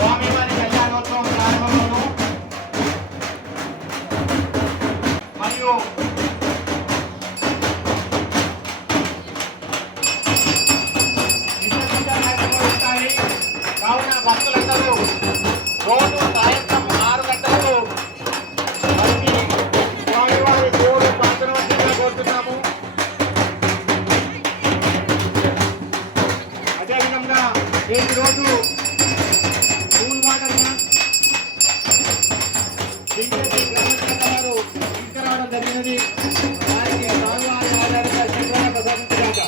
స్వామివారి కళ్యాణోత్సవం ప్రారంభంలోను మరియు కావున భక్తులందరూ రోజు సాయంత్రం 6 గంటలకు వచ్చి స్వామివారి దేవుడు ప్రార్థనవచ్చిందిగా కోరుతున్నాము. అదేవిధంగా నేటి రోజు స్కూల్ వాటర్గా బీజేపీ గ్రామశాఖ వారు తీసుకురావడం జరిగినది. వారికి స్వామివారి ఆధారంగా శంకర ప్రసాదించగా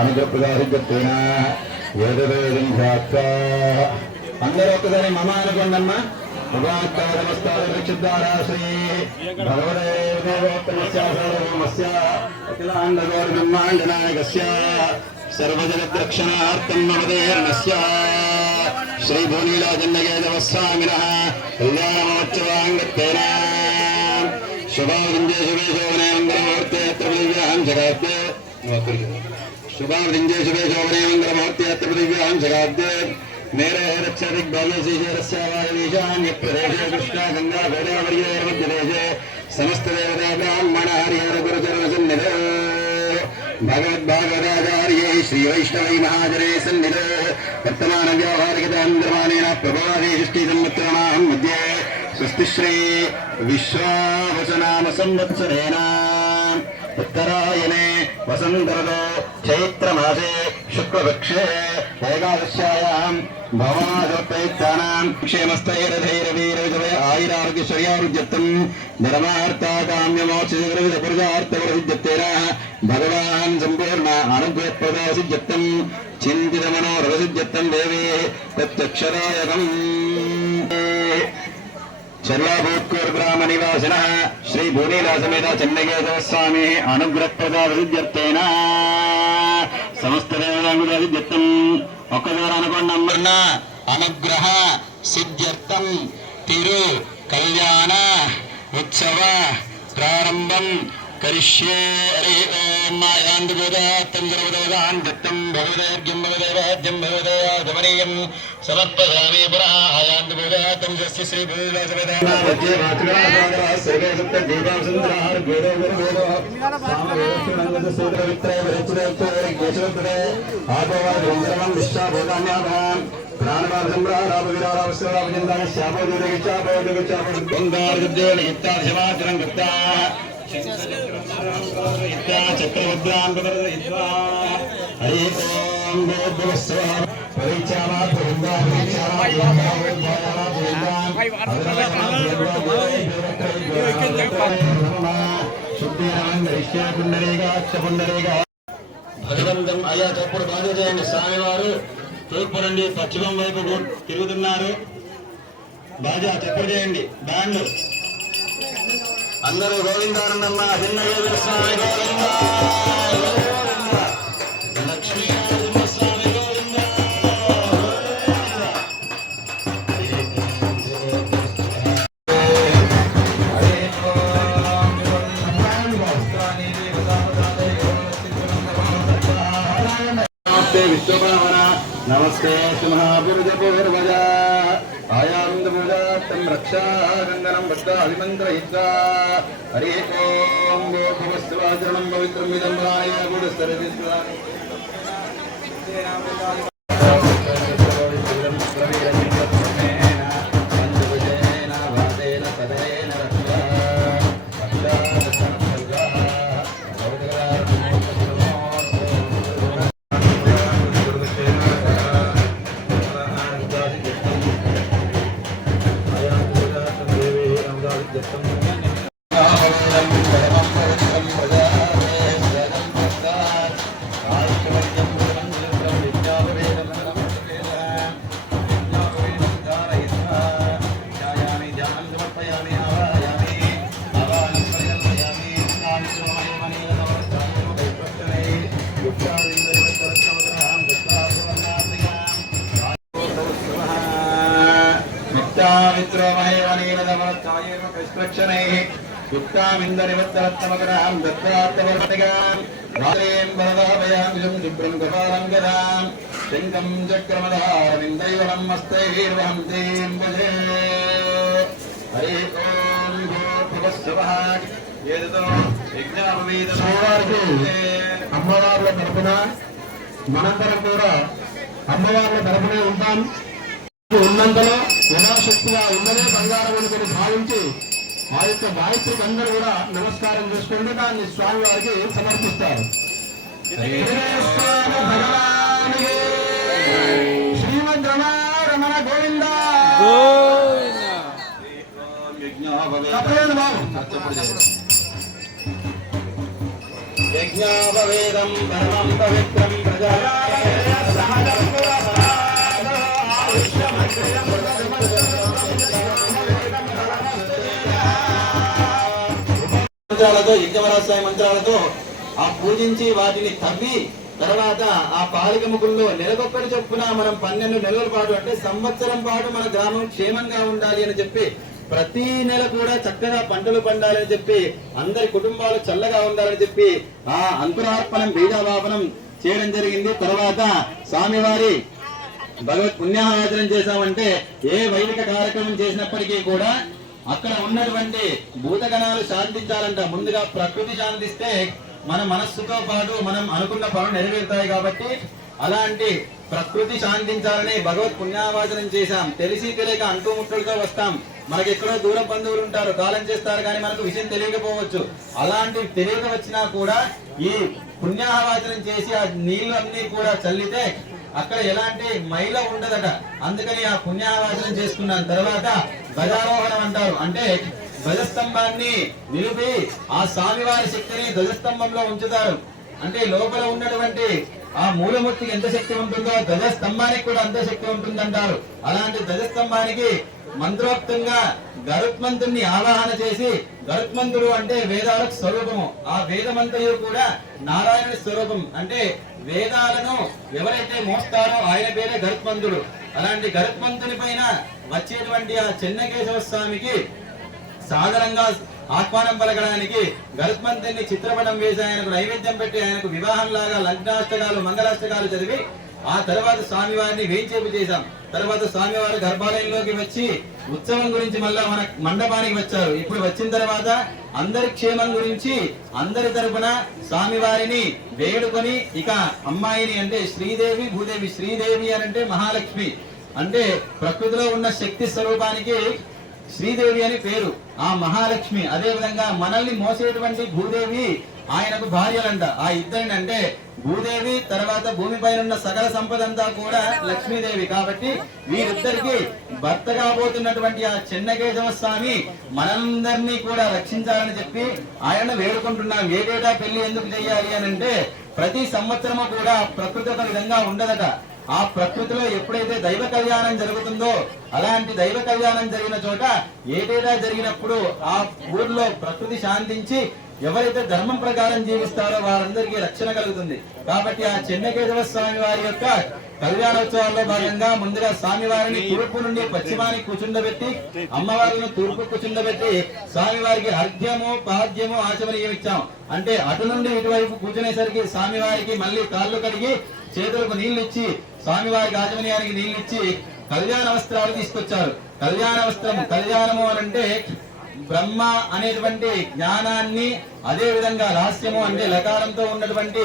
అనుగ్రహప్రదాసిద్ధేనా వేదవేదం ధ్యాత్వా అందరూ ఒకసారి మమ అనుకోండమ్మా ఉపాత్తారమస్తారక్షిద్ధారాశ్రీ భగవదే దేవోత్తమస్య అఖిలాండగోర్బ్రహ్మాండనాయకస్య సర్వజగద్రక్షణార్థం మమదేర్ణస్య శ్రీ భూనీలాజన్నకేశవస్వామినః కళ్యాణమోత్సవాంగత్వేన శుభావింజే శుభే శోభనే మంగళమూర్తే త్రివిద్యాం జగాద్దే शुभावृंजे शुभे शोभने मंगलमूर्त्यात्रिव्यां जगाद्य मेरे रक्षदिग्बाल्यशीशरस्यावादिशान्य प्रदेशे कृष्णा गंगा गोदावरी मध्यदेशे समस्त देवता ब्राह्मण हरिहर गुरुचरणसन्निधे भगवद्भागवताचार्ये श्री वैष्णवै महाजने सन्निधे वर्तमान व्यावहारिकतान्द्रमानेन प्रभावे षष्ठी संवत्सराणां मध्ये स्वस्ति श्री विश्वावसनाम संवत्सरेण उत्तरायणे वसन्तऋतौ चैत्रमासे शुक्लपक्षे एकादश्यायां भवनासोपयुक्तानां क्षेमस्थैरधैरवीरविजय आयुरारोग्यश्वर्यारुज्यत्वं धर्मार्थकाम्यमोक्षपुरुषार्थप्रसिद्ध्यत्तेन भगवान् सम्पूर्ण अनुग्रहप्रदासिद्ध्यत्वं चिन्तितमनोरवसिद्ध्यत्वं देवी तच्चक्षरायकम् चल्लाभूत्कूर ग्राम निवासिन श्री भूनीला समेत चन्नकेशवस्वामी अनुग्रहप्रदासिद्ध्यर्थेन समस्त देवतांगुदासिद्ध्यर्थं ఒక్కసారి అనుకోండి అమ్మన్న అనుగ్రహ సిద్ధ్యర్థం తిరు కళ్యాణ ఉత్సవ ప్రారంభం కరిష్యే హరి ఓం మాయాందుబోధాత్తం సర్వదేవాన్ దత్తం భగవదేర్ఘ్యం భగదేవాద్యం భగవదేయాదమనీయం సమర్పయామి పునః ఆయాందుబోధాత్తం స్వస్తి శ్రీ చక్రముద్రాన్ హరి ఓం భగవంతం అయ్యా తప్పుడు బాధ చేయండి. స్వామివారు తూర్పు నుండి పశ్చిమం వైపు తిరుగుతున్నారు. బాజా చప్పుడు చేయండి. బ్యాండ్లు అందరూ గోవిందానందమ్మ చిన్నగేశ్వర స్వామి గోవింద లక్ష్మీ స్వామి గోవింద. నమస్తే విశ్వభావన నమస్తే మహా పురుజపూర్వజా ఆయాందముజాతం రక్షా గంగనం బద్దా అభిమంత్రయిత్వా హరి ఓం భూభవస్వాచరణం పవిత్రం ఇదం రాయ గురుస్తరదిస్వామి యుక్తామిందరివత్తరత్నమకరాం దత్తాత్తవర్తిగాం రాత్రీం వరదాభయాం శుభ్రం కపాలం గదాం శంఖం చక్రమధారమిందైవలం మస్తైర్వహంతీం భజే హరి ఓం భూర్భువస్సువః ఏదో యజ్ఞాపవీదవారికి అమ్మవార్ల తరపున మనందరం కూడా అమ్మవార్ల తరపునే ఉంటాం. ఉన్నంతలో యథాశక్తిగా ఉన్నదే బంగారం అనుకుని భావించి ఆ యొక్క గాయత్రికి అందరూ కూడా నమస్కారం చేసుకుంటూ దాన్ని స్వామి వారికి సమర్పిస్తారు. శ్రీమద్ రమణ గోవింద యజ్ఞాపవేదం పరమం పవిత్రం ప్రజా మంత్రాలతో యజ్ఞవరాసాయ మంత్రాలతో ఆ పూజించి వాటిని తవ్వి తర్వాత ఆ పాలిక ముఖంలో నెలకొక్కడి చొప్పున మనం 12 నెలల పాటు అంటే సంవత్సరం పాటు మన గ్రామం క్షేమంగా ఉండాలి అని చెప్పి ప్రతి నెల కూడా చక్కగా పంటలు పండాలని చెప్పి అందరి కుటుంబాలు చల్లగా ఉండాలని చెప్పి ఆ అంకురార్పణం బీజావాపనం చేయడం జరిగింది. తర్వాత స్వామివారి భగవత్ పుణ్యాహవచనం చేశామంటే ఏ వైదిక కార్యక్రమం చేసినప్పటికీ కూడా అక్కడ ఉన్నటువంటి భూతగణాలు శాంతించాలంట. ముందుగా ప్రకృతి శాంతిస్తే మన మనస్సుతో పాటు మనం అనుకున్న పనులు నెరవేరుతాయి. కాబట్టి అలాంటి ప్రకృతి శాంతించాలని భగవత్ పుణ్యావాచనం చేశాం. తెలిసి తెలియక అంటుముట్టులతో వస్తాం. మనకి ఎక్కడో దూర బంధువులు ఉంటారు, కాలం చేస్తారు, కానీ మనకు విషయం తెలియకపోవచ్చు. అలాంటి తెలియక వచ్చినా కూడా ఈ పుణ్యావాచనం చేసి ఆ నీళ్లు అన్ని కూడా చల్లితే అక్కడ ఎలాంటి మైల ఉండదట. అందుకని ఆ పుణ్యావాచనం చేసుకున్నాను. తర్వాత ధ్వజారోహణం అంటారు. అంటే ధ్వజస్తంభాన్ని నిలిపి ఆ స్వామివారి శక్తిని ధ్వజస్తంభంలో ఉంచుతారు. అంటే లోపల ఉన్నటువంటి ఆ మూలమూర్తికి ఎంత శక్తి ఉంటుందో ధ్వజస్తంభానికి కూడా అంత శక్తి ఉంటుందంటారు. అలాంటి ధ్వజస్తంభానికి మంత్రోక్తంగా గరుత్మంతుని ఆవాహన చేసి, గరుత్మంతుడు అంటే వేదాలకు స్వరూపము, ఆ వేదమంతయు కూడా నారాయణ స్వరూపం. అంటే వేదాలను ఎవరైతే మోస్తారో ఆయన పేరే గరుత్మంతుడు. అలాంటి గరుత్మంతుని పైన వచ్చేటువంటి ఆ చెన్నకేశవ స్వామికి సాధారణంగా ఆహ్వానం పలకడానికి గరుత్మంతుని చిత్రపటం వేసి ఆయనకు నైవేద్యం పెట్టి ఆయనకు వివాహం లాగా లగ్నాష్టకాలు మంగళాష్టకాలు చదివి ఆ తర్వాత స్వామివారిని వేంచేపు చేశాం. తర్వాత స్వామివారి గర్భాలయంలోకి వచ్చి ఉత్సవం గురించి మళ్ళా మన మండపానికి వచ్చారు. ఇప్పుడు వచ్చిన తర్వాత అందరి క్షేమం గురించి అందరి తరపున స్వామివారిని వేడుకొని ఇక అమ్మాయిని అంటే శ్రీదేవి భూదేవి, శ్రీదేవి అని అంటే మహాలక్ష్మి, అంటే ప్రకృతిలో ఉన్న శక్తి స్వరూపానికి శ్రీదేవి అని పేరు. ఆ మహాలక్ష్మి అదే విధంగా మనల్ని మోసేటువంటి భూదేవి ఆయనకు భార్యలంట. ఆ ఇద్దరిని అంటే భూదేవి తర్వాత భూమిపైన ఉన్న సకల సంపద అంతా కూడా లక్ష్మీదేవి. కాబట్టి వీరిద్దరికి భర్త కాబోతున్నటువంటి ఆ చెన్నకేశవ స్వామి మనందరినీ కూడా రక్షించాలని చెప్పి ఆయన వేడుకుంటున్నాం. ఏదేటా పెళ్లి ఎందుకు చేయాలి అని అంటే ప్రతి సంవత్సరము కూడా ప్రకృతి ఒక విధంగా ఉండదట. ఆ ప్రకృతిలో ఎప్పుడైతే దైవ కళ్యాణం జరుగుతుందో అలాంటి దైవ కళ్యాణం జరిగిన చోట ఏదైనా జరిగినప్పుడు ఆ ఊర్లో ప్రకృతి శాంతించి ఎవరైతే ధర్మం ప్రకారం జీవిస్తారో వారందరికీ రక్షణ కలుగుతుంది. కాబట్టి ఆ చెన్నకేశవ స్వామి వారి యొక్క కళ్యాణోత్సవాల్లో భాగంగా ముందుగా స్వామివారిని తూర్పు నుండి పశ్చిమానికి కూర్చుండబెట్టి అమ్మవారిని తూర్పు కూర్చుండబెట్టి స్వామివారికి అర్ఘ్యము పాద్యము ఆచమనీయం ఇచ్చాం. అంటే అటు నుండి ఇటువైపు కూర్చునేసరికి స్వామివారికి మళ్ళీ కాళ్ళు కడిగి చేతులకు నీళ్లు ఇచ్చి స్వామివారి ఆజమనీయానికి నీళ్లు ఇచ్చి కళ్యాణ వస్త్రాలు తీసుకొచ్చారు. కళ్యాణ వస్త్రము, కళ్యాణము అనంటే బ్రహ్మ అనేటువంటి జ్ఞానాన్ని, అదే విధంగా రహస్యము అంటే లకారంతో ఉన్నటువంటి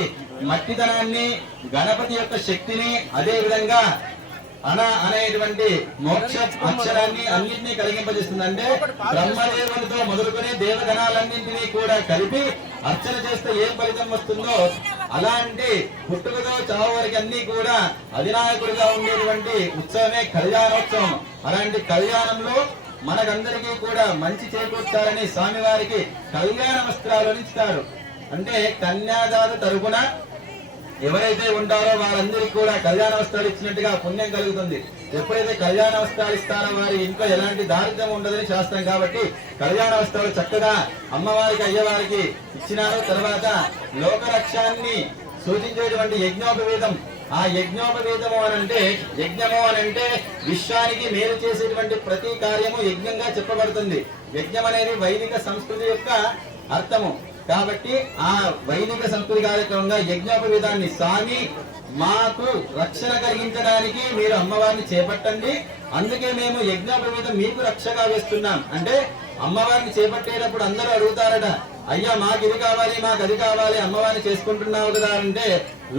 మట్టితనాన్ని, గణపతి యొక్క శక్తిని, అదే విధంగా అనేటువంటి మోక్ష అక్షరాన్ని అన్నింటినీ కలిగింపజేస్తుంది. అంటే బ్రహ్మదేవునితో మొదలుకొని దేవగణాలన్నింటినీ కూడా కలిపి అర్చన చేస్తే ఏం ఫలితం వస్తుందో అలాంటి పుట్టుకతో చావు వరకు అన్ని కూడా అధినాయకుడిగా ఉండేటువంటి ఉత్సవమే కళ్యాణోత్సవం. అలాంటి కళ్యాణంలో మనకందరికీ కూడా మంచి చేకూర్చాలని స్వామివారికి కళ్యాణ వస్త్రాలు ఇస్తారు. అంటే కన్యాదాత తరపున ఎవరైతే ఉంటారో వారందరికీ కూడా కళ్యాణ వస్త్రాలు ఇచ్చినట్టుగా పుణ్యం కలుగుతుంది. ఎప్పుడైతే కళ్యాణ వస్త్రాలు ఇస్తారో వారి ఇంట్లో ఎలాంటి దారిద్ర్యం ఉండదని శాస్త్రం. కాబట్టి కళ్యాణ వస్త్రాలు చక్కగా అమ్మవారికి అయ్యవారికి ఇచ్చినారు. తర్వాత లోకరక్షాన్ని సూచించేటువంటి యజ్ఞోపవేదం. ఆ యజ్ఞోపవేదము అనంటే, యజ్ఞము అనంటే విశ్వానికి మేలు చేసేటువంటి ప్రతి కార్యము యజ్ఞంగా చెప్పబడుతుంది. యజ్ఞం అనేది వైదిక సంస్కృతి యొక్క అర్థము. కాబట్టి ఆ వైదిక సంస్కృతి కార్యక్రమంగా యజ్ఞోపవేదాన్ని స్వామి మాకు రక్షణ కలిగించడానికి మీరు అమ్మవారిని చేపట్టండి, అందుకే మేము యజ్ఞోపవేదం మీకు రక్షగా వేస్తున్నాం. అంటే అమ్మవారిని చేపట్టేటప్పుడు అందరూ అడుగుతారట, అయ్యా మాకు ఇది కావాలి, మాకు అది కావాలి, అమ్మవారిని చేసుకుంటున్నావు కదా అంటే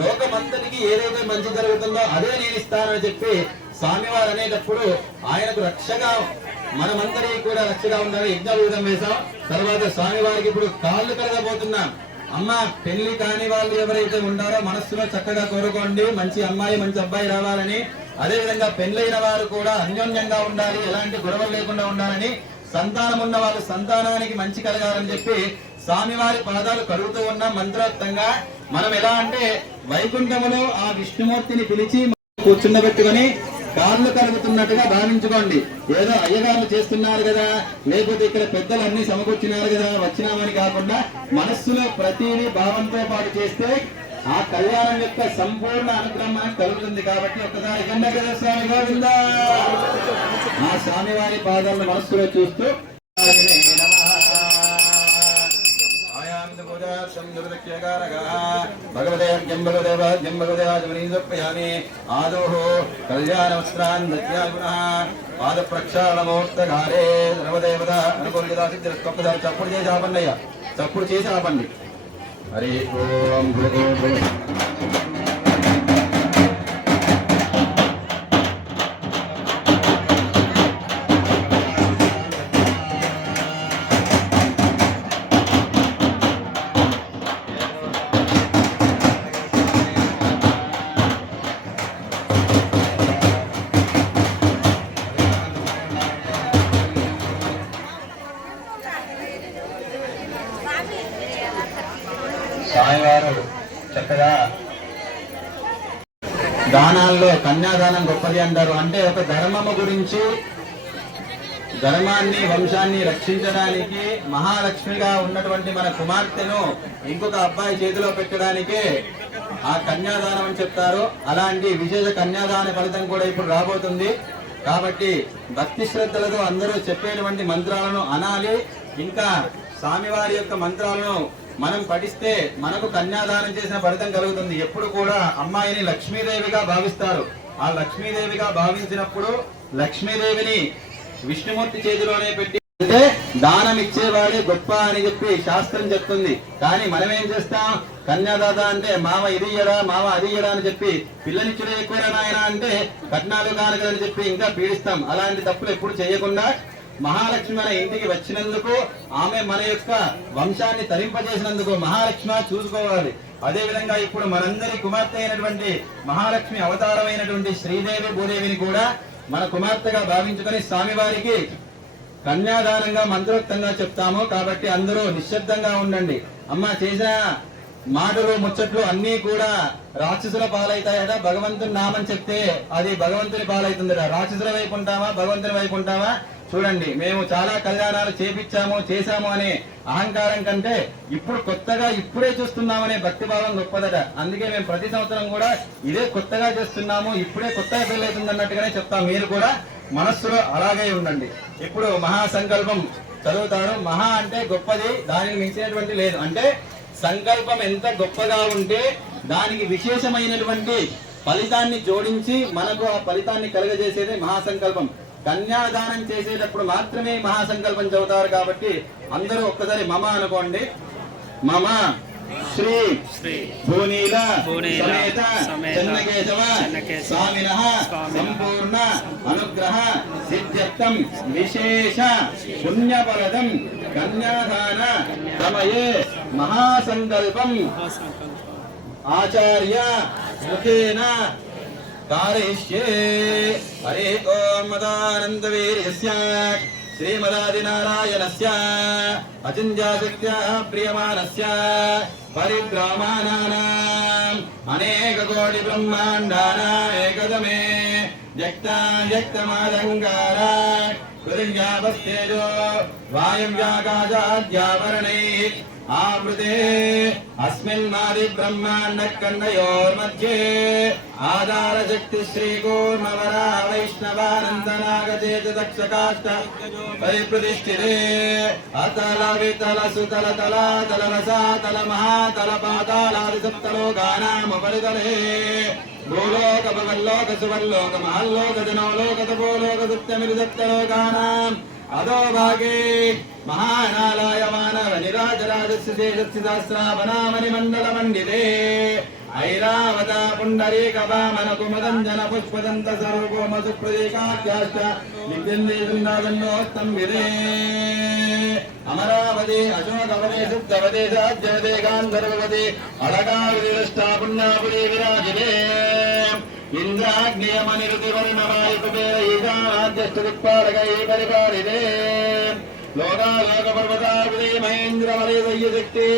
లోకమంతటికి ఏదైతే మంచి జరుగుతుందో అదే నేను ఇస్తానని చెప్పి స్వామివారు అనేటప్పుడు ఆయనకు రక్షగా మనమందరికీ కూడా రక్షగా ఉండాలి. యజ్ఞోపవేదం వేశాం. తర్వాత స్వామివారికి ఇప్పుడు కాళ్ళు కడగబోతున్నాం. అమ్మ పెళ్లి కాని వాళ్ళు ఎవరైతే ఉంటారో మనస్సులో చక్కగా కోరుకోండి, మంచి అమ్మాయి మంచి అబ్బాయి రావాలని. అదే విధంగా పెళ్లైన వారు కూడా అన్యోన్యంగా ఉండాలి, ఎలాంటి గొడవలు లేకుండా ఉండాలని. సంతానం ఉన్న వాళ్ళు సంతానానికి మంచి కలగాలని చెప్పి స్వామివారి పాదాలు కడుగుతూ ఉన్న మంత్రోక్తంగా మనం ఎలా అంటే వైకుంఠములో ఆ విష్ణుమూర్తిని పిలిచి కూర్చుండబెట్టుకొని కాళ్ళు కలుగుతున్నట్టుగా భావించుకోండి. ఏదో అయ్యగారులు చేస్తున్నారు కదా, లేకపోతే ఇక్కడ పెద్దలు అన్ని సమకూర్చున్నారు కదా వచ్చినామని కాకుండా మనస్సులో ప్రతిదీ భావంతో పాటు చేస్తే ఆ కళ్యాణం యొక్క సంపూర్ణ అనుగ్రహం కలుగుతుంది. కాబట్టి ఒక్కసారి గండగద స్వామి గోవిందా ఆ స్వామివారి పాదాలను మనస్సులో చూస్తూ భగవతే ఆదోః కళ్యాణ వస్త్రాన్ పాద ప్రక్షాళమోక్తగారే సర్వదేవత అనుకూలిత సిద్ధి. ఒక్కసారి చప్పుడు చేసి ఆపండి అయ్యా, చప్పుడు చేసి ఆపండి. హరి ఓం స్వామివారు చక్కగా దానాల్లో కన్యాదానం గొప్పది అంటారు. అంటే ఒక ధర్మము గురించి, ధర్మాన్ని వంశాన్ని రక్షించడానికి మహాలక్ష్మిగా ఉన్నటువంటి మన కుమార్తెను ఇంకొక అబ్బాయి చేతిలో పెట్టడానికే ఆ కన్యాదానం అని చెప్తారు. అలాంటి విశేష కన్యాదాన ఫలితం కూడా ఇప్పుడు రాబోతుంది. కాబట్టి భక్తి శ్రద్ధలతో అందరూ చెప్పేటువంటి మంత్రాలను అనాలి. ఇంకా స్వామివారి యొక్క మంత్రాలను మనం పఠిస్తే మనకు కన్యాదానం చేసిన ఫలితం కలుగుతుంది. ఎప్పుడు కూడా అమ్మాయిని లక్ష్మీదేవిగా భావిస్తారు. ఆ లక్ష్మీదేవిగా భావించినప్పుడు లక్ష్మీదేవిని విష్ణుమూర్తి చేతిలోనే పెట్టి అంటే దానం ఇచ్చేవాడే గొప్ప అని చెప్పి శాస్త్రం చెప్తుంది. కానీ మనం ఏం చేస్తాం, కన్యాదాత అంటే మామ ఇది ఇయ్యడా, మామ అది ఇయ్యడా అని చెప్పి పిల్లనిచ్చుడే ఎక్కువ నాయన అంటే కట్నాలు కానుకలని చెప్పి ఇంకా పీడిస్తాం. అలాంటి తప్పులు ఎప్పుడు చేయకుండా మహాలక్ష్మి మన ఇంటికి వచ్చినందుకు, ఆమె మన యొక్క వంశాన్ని తరింపజేసినందుకు మహాలక్ష్మి చూసుకోవాలి. అదే విధంగా ఇప్పుడు మనందరి కుమార్తె అయినటువంటి మహాలక్ష్మి అవతారమైనటువంటి శ్రీదేవి భూదేవిని కూడా మన కుమార్తెగా భావించుకొని స్వామివారికి కన్యాదానంగా మంత్రోక్తంగా చెప్తాము. కాబట్టి అందరూ నిశ్శబ్దంగా ఉండండి. అమ్మ చేసిన మాటలు ముచ్చట్లు అన్ని కూడా రాక్షసుల పాలైతాయట. భగవంతుని నామం చెప్తే అది భగవంతుని పాలైతుందట. రాక్షసుల వైపు ఉంటామా, భగవంతుని వైపు ఉంటామా? చూడండి, మేము చాలా కళ్యాణాలు చేశాము అనే అహంకారం కంటే ఇప్పుడు కొత్తగా ఇప్పుడే చూస్తున్నామనే భక్తిభావం గొప్పదట. అందుకే మేము ప్రతి సంవత్సరం కూడా ఇదే కొత్తగా చేస్తున్నాము, ఇప్పుడే కొత్తగా పెళ్ళైతుంది అన్నట్టుగానే చెప్తాం. మీరు కూడా మనస్సులో అలాగే ఉండండి. ఇప్పుడు మహాసంకల్పం చదువుతారు. మహా అంటే గొప్పది, దానిని మించినటువంటి లేదు. అంటే సంకల్పం ఎంత గొప్పగా ఉంటే దానికి విశేషమైనటువంటి ఫలితాన్ని జోడించి మనకు ఆ ఫలితాన్ని కలుగజేసేదే మహాసంకల్పం. కన్యాదానం చేసేటప్పుడు మాత్రమే మహాసంకల్పం చదువుతారు కాబట్టి అందరూ ఒక్కసారి మమ అనుకోండి. మమ శ్రీ భూనీల సమేత చెన్నకేశవ స్వామినః సంపూర్ణ అనుగ్రహ సిద్ధ్యర్థం విశేష పుణ్యఫలదం కన్యాదాన సమయే మహాసంకల్పం ఆచార్య ముఖేన कारयिष्ये। हरे ओम मदानन्दवीर्यस्य श्रीमदादिनारायणस्य अचिन्त्यशक्त्या प्रियमाणस्य परिभ्रमाणानाम् अनेककोटिब्रह्माण्डानाम् एकदमे व्यक्तमालङ्कार पृथिव्यापस्तेजो वायुव्याकाशाद्यावरणैः आवृते अस्मिन्नादि ब्रह्माण्ड खण्डयोर्मध्ये आधारशक्ति श्रीकूर्मवरा वैष्णवानन्दनागचेत दक्षकाष्ठ परिप्रतिष्ठिते अतल वितल सुतल तलातल रसातल महातल पातालादि सप्तलोकानाम् उपरितले भूलोक भवल्लोक सुवर्लोक महल्लोक जनोलोक तपोलोक सप्तमिर्सप्तलोकानाम् अधो भागे महानालाय मानव निराजराजस्य तेजस्य सहस्रावनामणि मंडल मंडिते ऐरावत पुंडरीक वामन कुमदंजन पुष्पदंत स्वरूपो मधुप्रदेकाख्याश्च नित्यन्दे सुन्दरदण्डोत्तम्भिते अमरावती अशोकवते सिद्धवते साध्यवते गान्धर्ववते अलकाविदृष्टा पुण्यपुरी विराजिते इंद्राग्नियमनिरुतिवर्णवायुकुबेर ईशानाद्यष्टदिक्पालकै परिपालिते लोकालोकपर्वतावृते महेन्द्रवलयदय्यशक्ति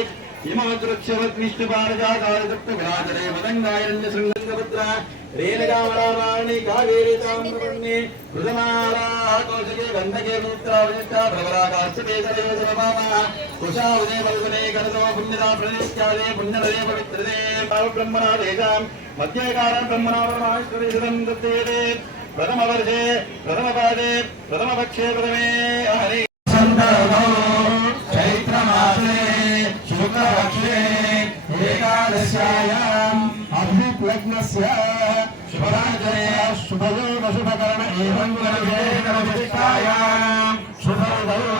हिमवद्वृक्षवत् विष्णुपारिजातादितप्तविराजते मदङ्गायरण्यशृङ्गपुत्र रेणुकामरामाणि कावेरी ताम्रवर्णे कृतमाला कौशिके गण्डके मित्रावनिष्ठा प्रवराकाश्यपेतरे सममामः कुशावदे वल्गुने करसो पुण्यदा प्रणित्यादे पुण्यनदे पवित्रदे पावब्रह्मणा तेषां मध्येकारान् ब्रह्मणावरमाश्वरीशतं दत्तेते प्रथमवर्षे प्रथमपादे प्रथमपक्षे प्रथमे हरि चैत्रमासे शुक्लपक्षे एकादश्यायाम् अभिप्लग्नस्य शुभराजने शुभयोग शुभकरण एवं गणविशेषविशिष्टायाम् शुभोदयो।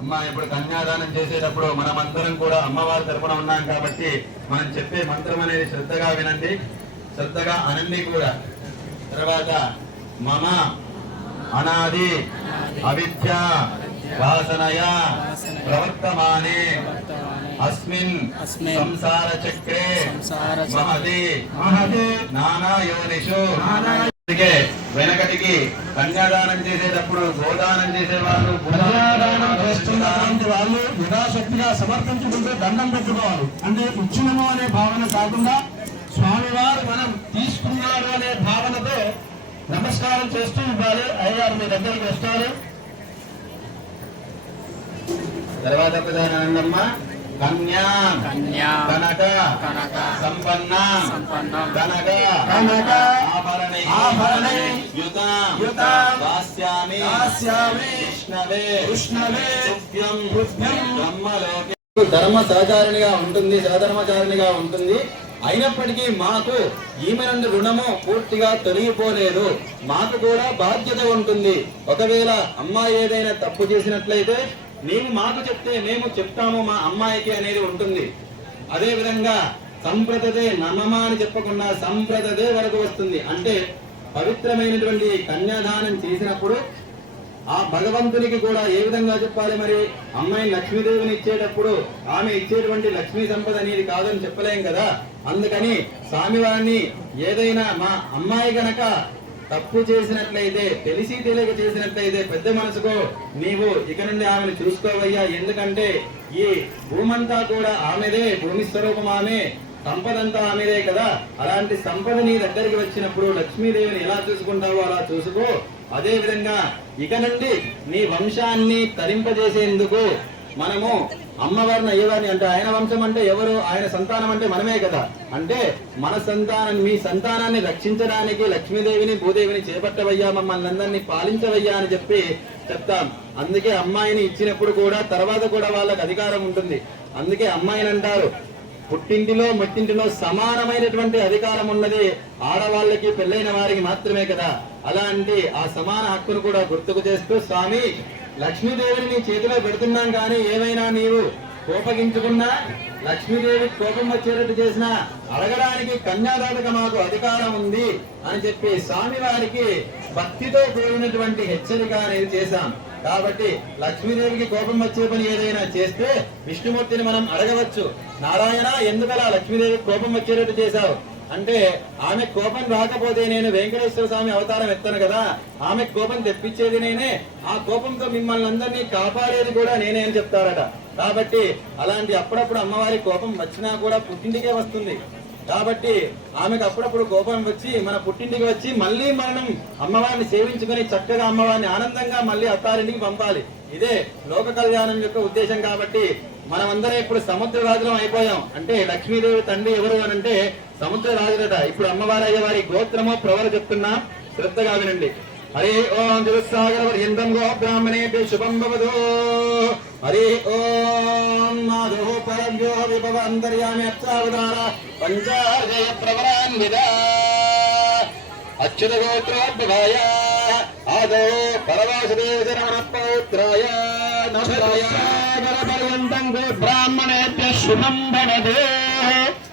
అమ్మా ఇప్పుడు కన్యాదానం చేసేటప్పుడు మనమందరం కూడా అమ్మవారి తరపున ఉన్నాం కాబట్టి మనం చెప్పే మంత్రం అనేది శ్రద్ధగా వినండి, శ్రద్ధగా అనండి కూడా. తర్వాత మమ అనాది అవిద్య వాసనయ ప్రవర్తమానే అస్మిన్ సంసార చక్రే మహతి నానా యోనిషు. వెనకటికి కన్యాదానం చేసేటప్పుడు గోదానం చేసేవాళ్ళు కన్యాదానం చేస్తున్నటువంటి వాళ్ళు యథాశక్తిగా సమర్పించుకుంటూ దండం పెట్టుకోవాలి. అంటే ఇచ్చినము అనే భావన కాకుండా స్వామివారు మనం తీసుకున్నారు అనే భావనతో నమస్కారం చేస్తూ ఇవ్వాలి. అయ్యారు మీ దగ్గరికి వస్తారు. తర్వాత ప్రధానమ్మ కన్యా కనక సంపన్న కనక ఆభరణై యుత దాస్యామి విష్ణవే బ్రహ్మలోకే. ధర్మ సహచారిణిగా ఉంటుంది, సహధర్మచారిణిగా ఉంటుంది. అయినప్పటికీ మాకు ఈమె నుండి రుణము పూర్తిగా తొలగిపోలేదు. మాకు కూడా బాధ్యత ఉంటుంది. ఒకవేళ అమ్మాయి ఏదైనా తప్పు చేసినట్లయితే నీవు మాకు చెప్తే మేము చెప్తాము మా అమ్మాయికి అనేది ఉంటుంది. అదే విధంగా సంప్రదతే నమమ అని చెప్పకుండా సంప్రదతే వరకు వస్తుంది. అంటే పవిత్రమైనటువంటి కన్యాదానం చేసినప్పుడు ఆ భగవంతునికి కూడా ఏ విధంగా చెప్పాలి? మరి అమ్మాయి లక్ష్మీదేవిని ఇచ్చేటప్పుడు ఆమె ఇచ్చేటువంటి లక్ష్మీ సంపద అనేది కాదని చెప్పలేం కదా. అందుకని స్వామివారిని ఏదైనా మా అమ్మాయి గనక తప్పు చేసినట్లయితే, తెలిసి తెలియక చేసినట్లయితే పెద్ద మనసుకో, నీవు ఇక నుండి ఆమెను చూసుకోవయ్యా. ఎందుకంటే ఈ భూమంతా కూడా ఆమెదే, భూమి స్వరూపం ఆమె, సంపదంతా ఆమెదే కదా. అలాంటి సంపద నీ దగ్గరికి వచ్చినప్పుడు లక్ష్మీదేవిని ఎలా చూసుకుంటావో అలా చూసుకో. అదే విధంగా ఇక నుండి నీ వంశాన్ని తరింపజేసేందుకు మనము అమ్మవారిని అయ్యవారిని అంటే ఆయన వంశం అంటే ఎవరు? ఆయన సంతానం అంటే మనమే కదా. అంటే మన సంతానం, మీ సంతానాన్ని రక్షించడానికి లక్ష్మీదేవిని భూదేవిని చేపట్టవయ్యా, మమ్మల్ని అందరినీ పాలించవయ్యా అని చెప్పి చెప్తాం. అందుకే అమ్మాయిని ఇచ్చినప్పుడు కూడా తర్వాత కూడా వాళ్ళకి అధికారం ఉంటుంది. అందుకే అమ్మాయిని అంటారు పుట్టింటిలో మెట్టింటిలో సమానమైనటువంటి అధికారం ఉన్నది ఆడవాళ్ళకి పెళ్ళైన వారికి మాత్రమే కదా. అలాంటి ఆ సమాన హక్కును కూడా గుర్తుకు చేస్తూ, స్వామి లక్ష్మీదేవిని నీ చేతిలో పెడుతున్నాం కానీ ఏమైనా నీవు కోపగించుకున్నా, లక్ష్మీదేవి కోపం వచ్చేటట్టు చేసినా అడగడానికి కన్యాదాతగా మాకు అధికారం ఉంది అని చెప్పి స్వామి వారికి భక్తితో కూడినటువంటి హెచ్చరిక అనేది చేశాం. కాబట్టి లక్ష్మీదేవికి కోపం వచ్చే పని ఏదైనా చేస్తే విష్ణుమూర్తిని మనం అడగవచ్చు, నారాయణ ఎందుకలా లక్ష్మీదేవికి కోపం వచ్చేటట్టు చేశావు అంటే, ఆమె కోపం రాకపోతే నేను వెంకటేశ్వర స్వామి అవతారం ఎత్తాను కదా, ఆమె కోపం తెప్పించేది నేనే, ఆ కోపంతో మిమ్మల్ని అందరినీ కాపాడేది కూడా నేనే అని చెప్తారట. కాబట్టి అలాంటి అప్పుడప్పుడు అమ్మవారి కోపం వచ్చినా కూడా పుట్టింటికే వస్తుంది. కాబట్టి ఆమెకు అప్పుడప్పుడు కోపం వచ్చి మన పుట్టింటికి వచ్చి మళ్ళీ మనం అమ్మవారిని సేవించుకొని చక్కగా అమ్మవారిని ఆనందంగా మళ్ళీ అత్తారింటికి పంపాలి. ఇదే లోక కళ్యాణం యొక్క ఉద్దేశం. కాబట్టి మనమందరం ఇప్పుడు సముద్ర రాజులం అయిపోయాం. అంటే లక్ష్మీదేవి తండ్రి ఎవరు అని అంటే సముద్ర రాజులట. ఇప్పుడు అమ్మవారి అయ్యే వారి గోత్రమో ప్రవర చెప్తున్నా, శ్రద్ధగా వినండి. హరి ఓం జలసాగరవర్యంతం గో బ్రాహ్మణేభ్యో శుభం భవతు. హరి ఓం మాధో పరభ్యో విభవ అంతర్యామి అక్షావతార పంచాజయ ప్రవరాన్విత అచ్యుత గోత్రోద్భవాయ ఆదో పరవాసుదేవ శరవణ పౌత్రాయ నమస్కారపర్యంతం గో బ్రాహ్మణేభ్యో శుభం భవతు.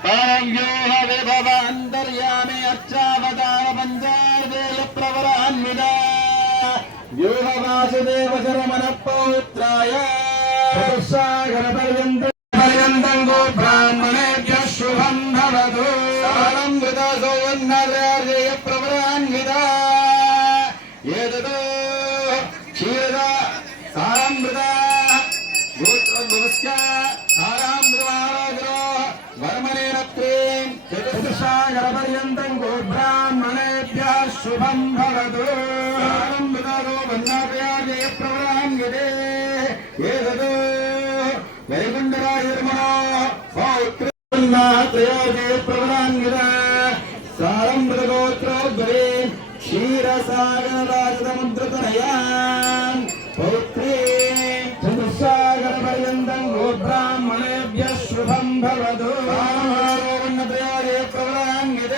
పరభ్యో విభవ అంతర్యామి అక్షావతార పంచాజయ ప్రవరాన్విత వ్యూహ వాసుదేవ శరవణ పౌత్రాయ పర్యంతం గో బ్రాహ్మణేభ్యో శుభం భవతు. సారంభృత సౌవర్ణరాజయ ప్రవరాన్విత ఏతదో క్షీరద సారంభృత గోత్రోద్భవస్య సారామృతమారోగ్రో వర్మణేన ప్రేం చతుర్సాగర పర్యంతం గో బ్రాహ్మణేభ్యో శుభం భవతు. సారంభృత గోవర్ణరాజయ ప్రవరాన్విత ఏతదో వైకుంఠరాజర్మణో పౌత్రయోజయ ప్రవరాన్విత సారంభృత గోత్రోద్భవే క్షీరసాగరరాజసముద్రతనయాన్ పౌత్రే చతుస్సాగర పర్యంతం గో బ్రాహ్మణేభ్యో శుభం భవతు. సారోన్నతయోజయ ప్రవరాన్విత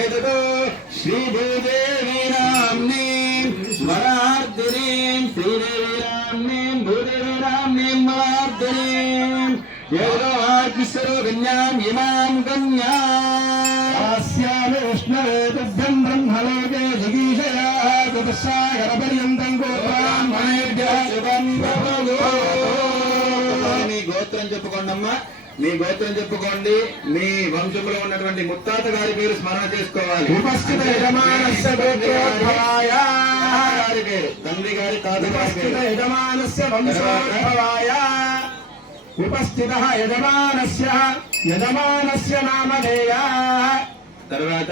ఏతదో శ్రీభూదేవి నామ్నీం స్మరార్దినీం శ్రీదేవి నామ్నీం భూదేవి నామ్నీం మహార్దినీం ఏదో ఆర్కిస్వరో కన్యాం ఇమాం కన్యా ఆస్యామి విష్ణవే తుభ్యం బ్రహ్మలోకే జిగీషయా చతుస్సాగర పర్యంతం గో బ్రాహ్మణేభ్యో శుభం భవతు. మీ గోత్రం చెప్పుకోండమ్మా, మీ గోత్రం చెప్పుకోండి. మీ వంశంలో ఉన్నటువంటి ముత్తాత గారి పేరు స్మరణ చేసుకోవాలి. ఉపస్థిత యజమానస్య గోత్రోద్భవాయ గారి పేరు, తండ్రి గారి తాత గారి పేరు. యజమానస్య వంశోద్భవాయ ఉపస్థిత యజమానస్య నామధేయ. తర్వాత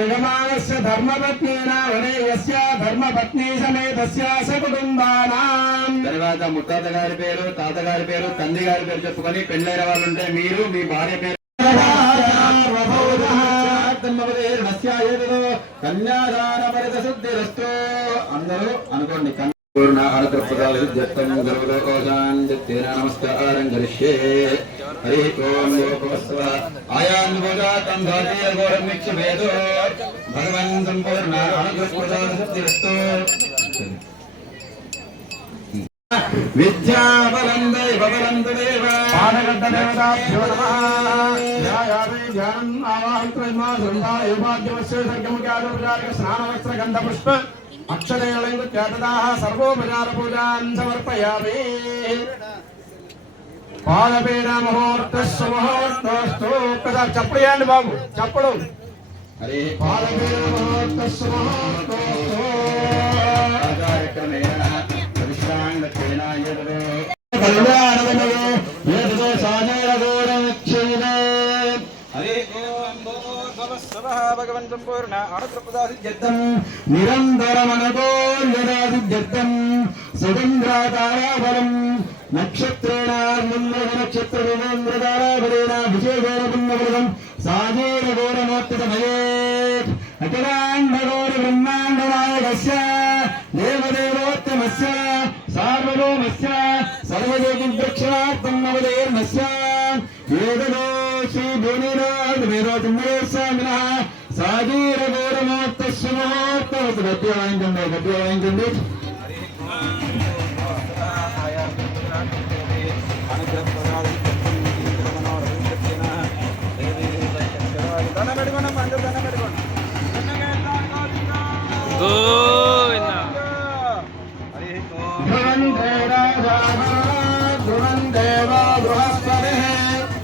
యజమానస్య ధర్మపత్ని నామధేయస్య ధర్మపత్ని సమేతస్య సకుటుంబానాం. తర్వాత ముత్తాత గారి పేరు, తాతగారి పేరు, తండ్రి గారి పేరు చెప్పుకొని పెళ్ళైన వాళ్ళు ఉంటే మీరు మీ భార్య పేరు కన్యాదాన పరిత శుద్ధిరస్తు అందరూ అనుకోండి. పూర్ణ అనుకృపదాం గర్వలోకోశాంతేన నమస్కారం కరిష్యే. హరి ఓం లోకోస్వ ఆయాన్వజాతం భారతీయ గౌరవమిక్ష వేదో భగవన్ సంపూర్ణ అనుకృపదాం సిద్ధిరస్తు. విద్యాబలం దైవబలం తదేవ పాదగడ్డ దేవతాభ్యో నమః. ధ్యాయామి ధ్యానం ఆవాహంత్రమా సంధాయ ఉపాద్యవస్య సర్గముఖ్యారోపచారిక స్నానవస్త్ర గంధ పుష్ప అక్షరేణంగు చేతదాః సర్వోపచార పూజాన్ సమర్పయామి. పాదపీడ ముహూర్తస్సు ముహూర్తస్తు. ఒకసారి చప్పుడు చేయండి బాబు, చప్పుడు. హరి పాదపీడ ముహూర్తస్సు ముహూర్తస్తు. కార్యక్రమేణ ప్రతిష్టాంగత్వేన యదో కళ్యాణమయో యదో సాజేర గౌరవక్షేణ. హరి ఓం భూర్భువస్సువః భగవన్ సంపూర్ణ అనుకృపదాసిద్ధ్యర్థం నిరంతరమనగోల్యదాసిద్ధ్యర్థం సుగంధ్రాతారాఫలం నక్షత్రేణ నక్షత్ర వివేంద్రతారాఫలేన విశేషేణ పుణ్యఫలం సాజేర గౌరవోత్తమయే. అఖిలాండ గౌర బ్రహ్మాండనాయకస్య దేవదేవోత్తమస్య సార్వభౌమస్య సర్వదేవదక్షిణార్థం నవదేర్మస్య ఏదలో శ్రీ భూమినాథ్ వీరోజంబే స్వామినః సాగీర గౌరమోత్తస్వమోత్తమస్తు. గట్టిగా వాయించండి, గట్టిగా వాయించండి. ధ్రువం దేవో బృహస్పతిః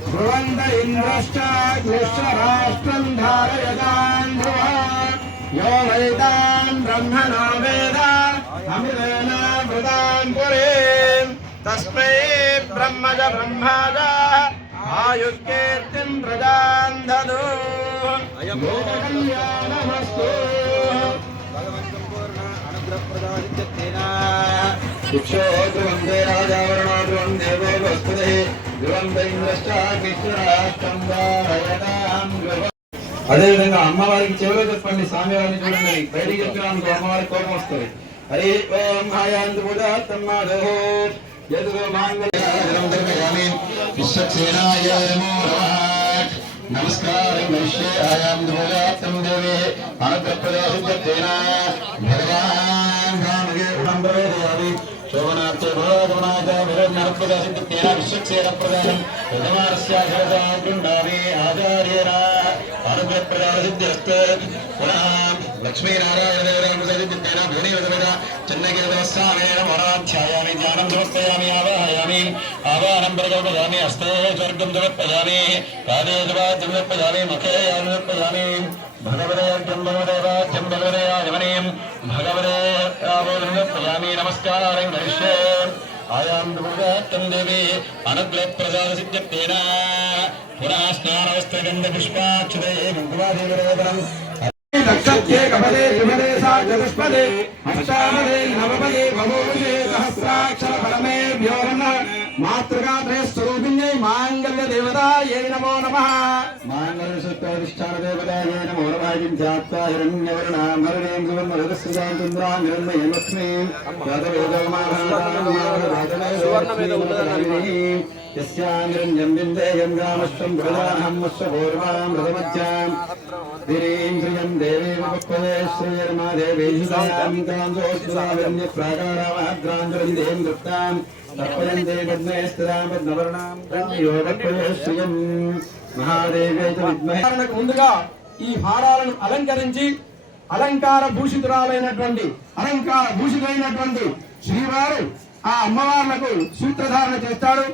ధ్రువంత ఇంద్రశ్చాగ్నిశ్చరాష్ట్రం ధారయతాన్ ధ్రువం యో వైతాన్ బ్రహ్మణో వేద అమృతేన మృతాన్ పురీం తస్మై బ్రహ్మజ బ్రహ్మజ ఆయుష్కీర్తిం ప్రజాన్ దదు. లోకకల్యాణమస్తు. శిక్షో ధ్రువం దే రాజావరణో ధ్రువం దేవో బృహస్పతిః ధ్రువం ఇంద్రశ్చాగ్నిశ్చరాష్ట్రం ధారయతాన్ ధ్రువం. అదేవిధంగా అమ్మవారికి చెవిలో చెప్పండి, స్వామివారిని చూడండి. బయటికి చెప్పినానికి అమ్మవారికి కోపం వస్తుంది. హరి ఓం హాయాంధ్రభూతాత్తమ్మాదో యదుగో మాంగళ్యామి విశ్వక్సేనాయ నమో నమః. నమస్కారం కరిష్యే హాయాంధ్రభూతాత్తం దేవే అనుగ్రహప్రదాసిద్ధేన భగవాన్ రామగే ఉడంబరేయామి శోభనార్థే భగవనాథ విరజ్ఞప్రదాసిద్ధేన విశ్వక్సేన ప్రదానం యజమానస్యాచరదాగృండామి ఆచార్యేణ అనుగ్రహప్రదాసిద్ధ్యస్తే. పునః లక్ష్మీనారాయణ దేవరామృతేన భూనివదమిద చిన్నగిరిదవస్సామేన వరాధ్యాయామి జ్ఞానం సమర్పయామి ఆవాహయామి ఆవాహనం ప్రకల్పయామి హస్తే స్వర్గం సమర్పయామి పాదే సమర్పయామి ముఖే సమర్పయామి. భగవదేర్ఘ్యం భగవదేవాధ్యం భగవదేయాజమనీయం భగవదే సమర్పయామి. నమస్కారం కరిష్యే ఆయాంధ్రభూతాత్తం దేవి అనుగ్రహప్రదాసిద్ధేన. పునః స్నానవస్త్రగంధ పుష్పాక్షతే భగవాదేవరేవరం నక్షత్రే కపదే త్రిపదే సాచతుష్పదే అష్టాపదే నవపదే భవోజే సహస్రాక్షర పరమే వ్యోరణ మాతృగాత్రే స్వరూపిణ్యై మాంగళ్య దేవతాయై నమో నమః. మాంగళ్య సూత్రాధిష్టాన దేవతాయై నమో నమః. జిత్యాత్వా హిరణ్యవర్ణాం హరిణీం సువర్ణరజస్సుజాం చంద్రాం హిరణ్మయీం లక్ష్మీం సువర్ణమేదముదరామినీం యస్యాం హిరణ్యం విందేయం రామశ్వం ప్రజాహం అశ్వపూర్వాం రథమధ్యాం ధిరీం శ్రియం దేవీం ఉపక్వదే శ్రీయర్మా దేవీ సుతాం కాంతోస్ఫురావిరణ్య ప్రాకారామాద్రాంజలిదేం దృప్తాం తర్పయంతే పద్మే స్థిరాం పద్మవర్ణాం యోగక్వదే శ్రియం మహాదేవ్యై చ విద్మహే. ముందుగా ఈ హారాలను అలంకరించి అలంకార భూషితులైనటువంటి శ్రీవారు ఆ అమ్మవార్లకు సూత్రధారణ చేస్తాడు.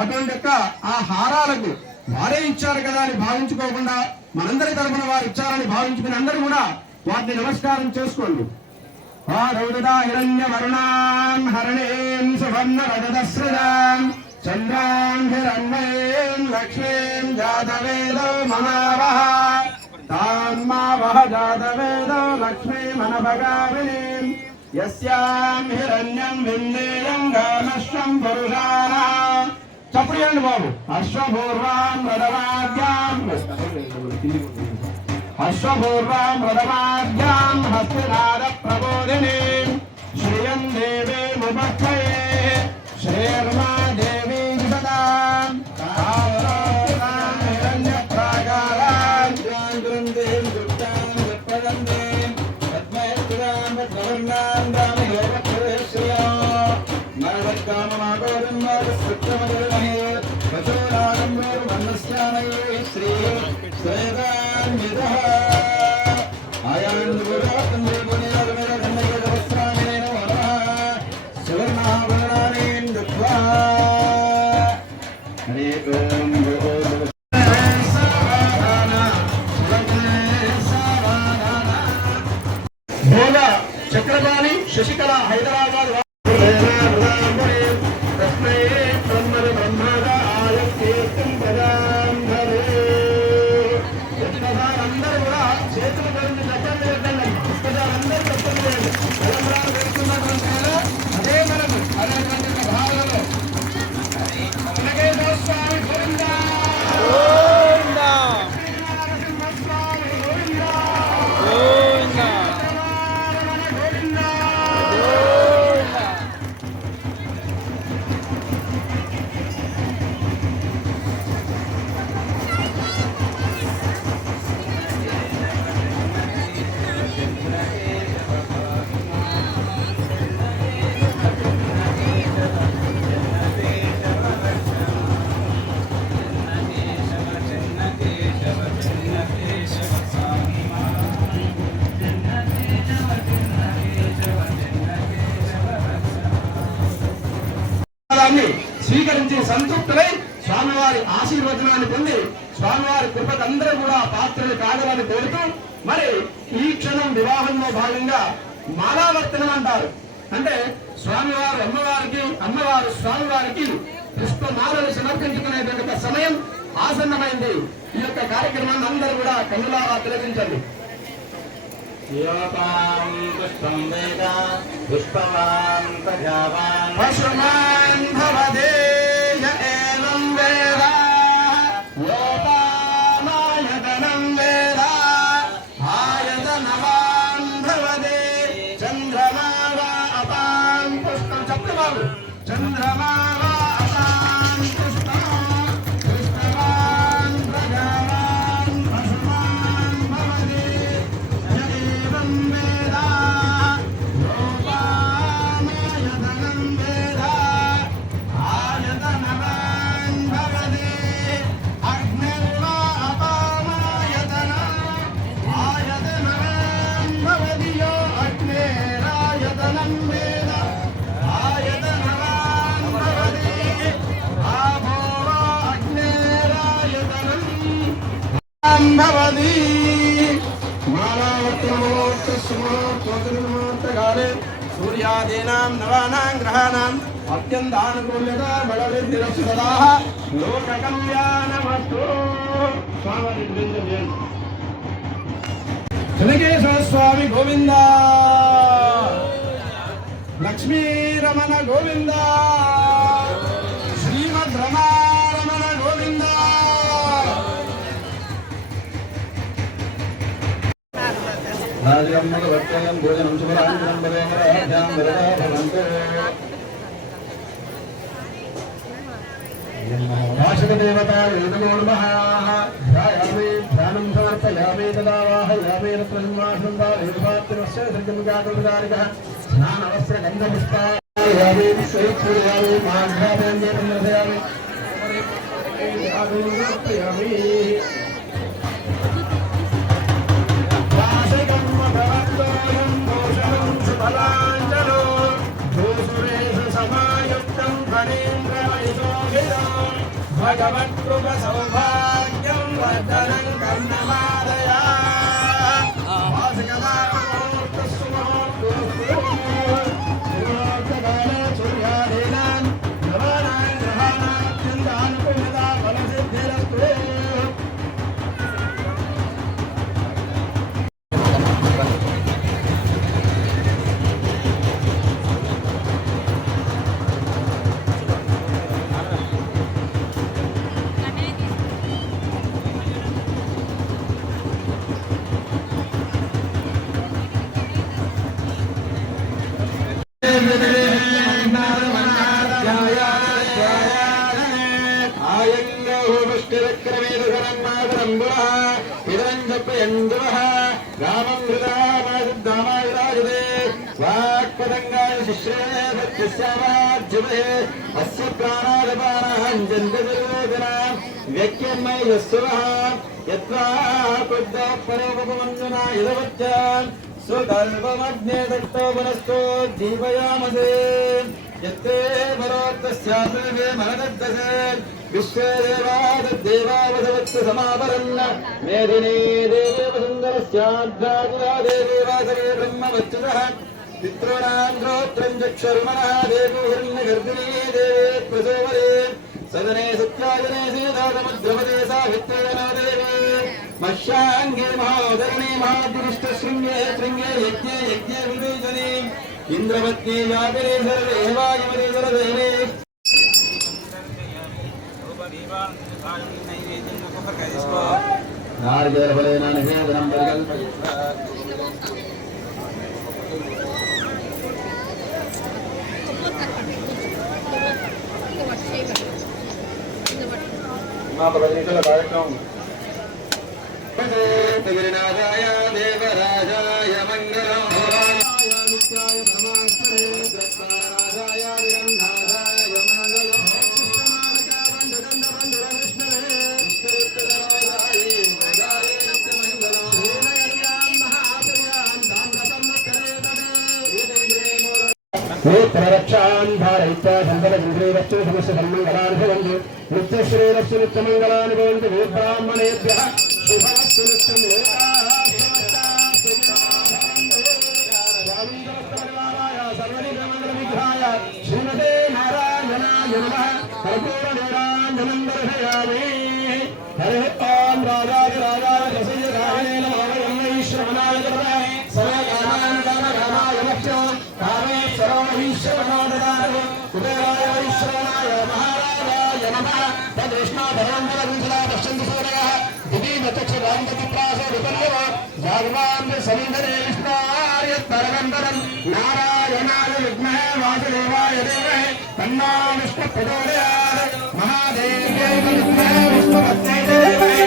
అటువంటి యొక్క ఆ హారాలకు వారే ఇచ్చారు కదా అని భావించుకోకుండా మనందరి తరఫున వారు ఇచ్చారని భావించుకుని అందరూ కూడా వాటిని నమస్కారం చేసుకోండి. హిరణ్య వరుణాన్ హరణేం సువర్ణ రజతస్రజాం చంద్రాం హిరణ్మయీం లక్ష్మీం జాతవేదో మమావహ తాన్మావహ జాతవేదో లక్ష్మీమనభగామినీం యస్యాం హిరణ్యం విందేయం గామశ్వం పురుషాణః. చప్పుడు చేయండి బాబు. అశ్వపూర్వాం రథమాద్యాం హస్తినాద ప్రబోధినీం శ్రియం దేవీముపస్థయే శ్రేర్మా దేవీ సదాం హిరణ్య ప్రాకారాం భోగ చక్రపాణి శశికళ హైదరాబాద్ అందరూ కూడా చేతులు కలిసి చక్కలు పెట్టండి. అందరూ చక్కలు చేయండి. తెలంగాణ పెడుతున్నటువంటి అదే మనకు అనేటువంటి భావనలో వెంకటేశ్వర స్వామి గోవిందా నరసింహస్వామి గోవిందా ప్రసాదాన్ని స్వీకరించి సంతృప్తులై స్వామివారి ఆశీర్వచనాన్ని పొంది స్వామివారి కృపకందరూ కూడా పాత్రలు కాగలని కోరుతూ మరి ఈ క్షణం వివాహంలో భాగంగా మాలావర్తనం అంటారు. అంటే స్వామివారు అమ్మవారు స్వామివారికి పుష్పమాలలు సమర్పించుకునేటువంటి సమయం ఆసన్నమైంది. ఈ యొక్క కార్యక్రమాన్ని అందరూ కూడా కన్నులారా తిలకించండి. పుష్పవాన్ ప్రజావాన్ పశుమాన్ భవదే య ఏవం వేద యోపామాయతనం వేద ఆయతనవాన్ భవదే చంద్రమా వా అపాం పుష్పం చక్రమాలు చంద్రమా వా అపాం పుష్పం పుష్పవాన్ ప్రజావాన్ పశుమాన్ భవదే య ఏవం వేద యోపామాయతనం వేద ఆయతనవాన్ భవదే అగ్నిర్వా అపామాయతనం ఆయతనవాన్ భవది యో అగ్నిరాయతనం వేద ఆయతనవాన్ భవది ఆభో వా అగ్నిరాయతనం భవది. మానవత్వమోత్తస్మోత్తకాలే సూర్యాదీనాం నవానాం గ్రహాణాం అత్యంతానుకూల్యత బలవృద్ధిరక్షదాః లోకకల్యాణమస్తు. చెన్నకేశవ స్వామి గోవింద, లక్ష్మీరమణ గోవింద, శ్రీమద్ రమారమణ గోవింద. రాజగమ్మగవత్యం భోజనం శుభరాంజనం బలోమరాభ్యాం వరదా భవంతు. భాషకదేవతా వేదమో నమః. ధ్యాయామి ధ్యానం సమర్పయామి తదా వాహయామి రత్నసింహాసనం वा వేదపాత్రస్య సర్గం జాగృతానికః స్నానవస్త్ర గంధపుష్పాయామి స్వైపూర్యామి మాఘ్రాభ్యంజే ప్రదర్శయామి సమర్పయామి. వాసగమ్మగవత్తోయం భూషణం సుఫలాంజలో భూసురేషు సమాయుక్తం ఫణీంద్రమణిశోభితం భగవత్కృప సౌభాగ్యం వర్ధనం కర్ణమాదయా. వాసగమార్తస్సుమహోత్తకాలే సూర్యాదీనాం నవానాం గ్రహాణాం అత్యంతానుకూలతా ఫలసిద్ధిరస్తు. సుగల్భమగ్నే దట్టో వనస్తో జీవయామసే యత్తే వరోత్తస్యాత్మే మనదద్దసే విశ్వే దేవాదదేవావసవత్స సమావరన్న మేదినే దేవేవ సుందరస్యాద్రాజులా దేవే వాసవే బ్రహ్మవచ్చుతః పితॄణాం గోత్రం చక్షుర్మనః దేవీ హిరణ్యగర్భిణీ దేవే ప్రసోవరే సదనే సత్యాయనే సీతాసముద్రవదే సావిత్రేణ దేవీ మహ్యాంగే మహోదరణే మహాపురుష్ట శృంగే శృంగే యజ్ఞే యజ్ఞే వివేచనే ఇంద్రవత్నే యాగరే సర్వే వాయువరే సరదేవే నార్గర్భలేన నివేదనం పరికల్పయిత్వా మా ప్రతినిధుల కార్యక్రమం గిరినాథాయ దేవరాజాయ మంగళం నిత్యాయ బ్రహ్మాస్త్రే దత్తానాథాయ విరంధాయ మంగళం నేత్రరక్షాన్ ధారయిత్వా సంపదగుండ్రీరస్తు సమస్త సన్మంగళాని భవంతు నిత్యశ్రీరస్తు నిత్యమంగళాని భవంతు గోబ్రాహ్మణేభ్యః శుభమస్తు నిత్యం లోకాః సమస్తాః సుఖినో భవంతు. స్వామి సమస్తపరివారాయ సర్వనిగమమంగళవిగ్రహాయ శ్రీమతే నారాయణాయ నమః. కర్పూరనీరాంజనం దర్శయామి. హరి ఓం రాజాధిరాజాయ ప్రసయ్యకాయ నమః. శ్రవణాయ కృపాయ సర్వకామాన్ కామకామాయ మోక్షం కామేశ్వరోమహీశ్వరనాథాయ కుబేరాయ వైశ్రవణాయ మహారాజాయ నమః. తద్విష్ణోధరంబరవింశలా పశ్యంతి సూర్యః దివీమచక్షురాంతతిప్రాసో విపర్యవ జాగవాన్ సమీధరే విష్ణార్యత్తరగంధరం నారాయణాయ విద్మహే వాసుదేవాయ ధీమహి తన్నో విష్ణుః ప్రచోదయాత్. మహాదేవ్యై విద్మహే విష్ణుపత్న్యై ధీమహి